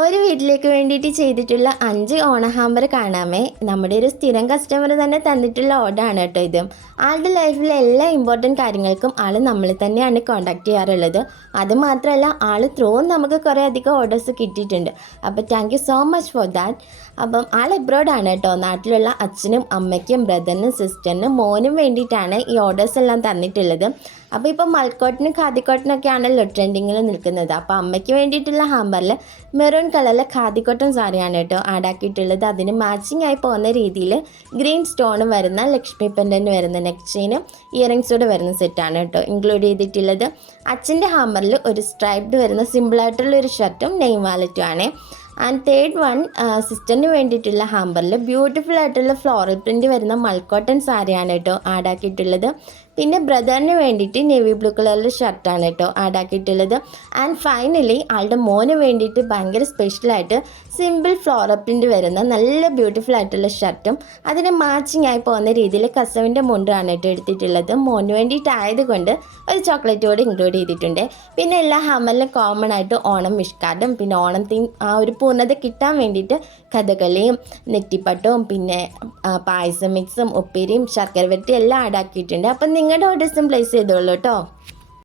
ഒരു വീട്ടിലേക്ക് വേണ്ടിയിട്ട് ചെയ്തിട്ടുള്ള 5 ഓണ ഹാമ്പർ കാണാമേ. നമ്മുടെ ഒരു സ്ഥിരം കസ്റ്റമർ തന്നെ തന്നിട്ടുള്ള ഓർഡറാണ് കേട്ടോ ഇത്. ആളുടെ ലൈഫിലെ എല്ലാ ഇമ്പോർട്ടൻറ്റ് കാര്യങ്ങൾക്കും ആൾ നമ്മൾ തന്നെയാണ് കോൺടാക്ട് ചെയ്യാറുള്ളത്. അതുമാത്രമല്ല ആൾ ത്രൂ നമുക്ക് കുറേ അധികം ഓർഡേഴ്സ് കിട്ടിയിട്ടുണ്ട്. അപ്പോൾ thank you so much for that. അപ്പം ആൾ എബ്രോഡാണ് കേട്ടോ. നാട്ടിലുള്ള അച്ഛനും അമ്മയ്ക്കും ബ്രദറിനും സിസ്റ്ററിനും മോനും വേണ്ടിയിട്ടാണ് ഈ ഓർഡേഴ്സ് എല്ലാം തന്നിട്ടുള്ളത്. അപ്പോൾ ഇപ്പോൾ മൽക്കോട്ടിനും ഖാദിക്കോട്ടിനൊക്കെയാണല്ലോ ട്രെൻഡിങ്ങിൽ നിൽക്കുന്നത്. അപ്പോൾ അമ്മയ്ക്ക് വേണ്ടിയിട്ടുള്ള ഹാമ്പറിൽ മെറൂൺ കളറിലെ ഖാദിക്കോട്ടൺ സാരിയാണ് കേട്ടോ ആഡാക്കിയിട്ടുള്ളത്. അതിന് മാച്ചിങ് ആയി പോകുന്ന രീതിയിൽ ഗ്രീൻ സ്റ്റോൺ വരുന്ന ലക്ഷ്മി പെൻഡൻറ്റ് വരുന്ന നെക്ക് ചെയിനും ഇയറിങ്സോടെ വരുന്ന സെറ്റാണ് കേട്ടോ ഇൻക്ലൂഡ് ചെയ്തിട്ടുള്ളത്. അച്ഛൻ്റെ ഹാമ്പറിൽ ഒരു സ്ട്രൈപ്ഡ് വരുന്ന സിമ്പിളായിട്ടുള്ള ഒരു ഷർട്ടും നെയിം വാലറ്റും ആണ്. ആൻഡ് തേർഡ് വൺ സിസ്റ്ററിന് വേണ്ടിയിട്ടുള്ള ഹാമ്പറിൽ ബ്യൂട്ടിഫുൾ ആയിട്ടുള്ള ഫ്ലോറൽ പ്രിൻറ്റ് വരുന്ന മൽക്കോട്ടൺ സാരിയാണ് കേട്ടോ ആഡാക്കിയിട്ടുള്ളത്. പിന്നെ ബ്രദറിന് വേണ്ടിയിട്ട് നേവി ബ്ലൂ കളറിലെ ഷർട്ടാണ് കേട്ടോ ആഡാക്കിയിട്ടുള്ളത്. ആൻഡ് ഫൈനലി ആളുടെ മോന് വേണ്ടിയിട്ട് ഭയങ്കര സ്പെഷ്യലായിട്ട് സിമ്പിൾ ഫ്ലോറൽ പ്രിൻറ്റ് വരുന്ന നല്ല ബ്യൂട്ടിഫുൾ ആയിട്ടുള്ള ഷർട്ടും അതിന് മാച്ചിങ് ആയി പോകുന്ന രീതിയിൽ കസവിൻ്റെ മുണ്ടാണ് കേട്ടോ എടുത്തിട്ടുള്ളത്. മോന് വേണ്ടിയിട്ടായതുകൊണ്ട് ഒരു ചോക്ലേറ്റ് കൂടി ഇൻക്ലൂഡ് ചെയ്തിട്ടുണ്ട്. പിന്നെ എല്ലാ ഹാമ്പറിലും കോമൺ ആയിട്ട് ഓണം വിഷ് കാർഡും പിന്നെ ഓണം തീം ആ ഒരു പൂർണ്ണത കിട്ടാൻ വേണ്ടിയിട്ട് കഥകളിയും നെറ്റിപ്പട്ടവും പിന്നെ പായസം മിക്സും ഉപ്പേരിയും ശർക്കര വരട്ടി എല്ലാം ആഡാക്കിയിട്ടുണ്ട്. അപ്പം നിങ്ങളുടെ ഓർഡേഴ്സും പ്ലേസ് ചെയ്തോളൂ കേട്ടോ.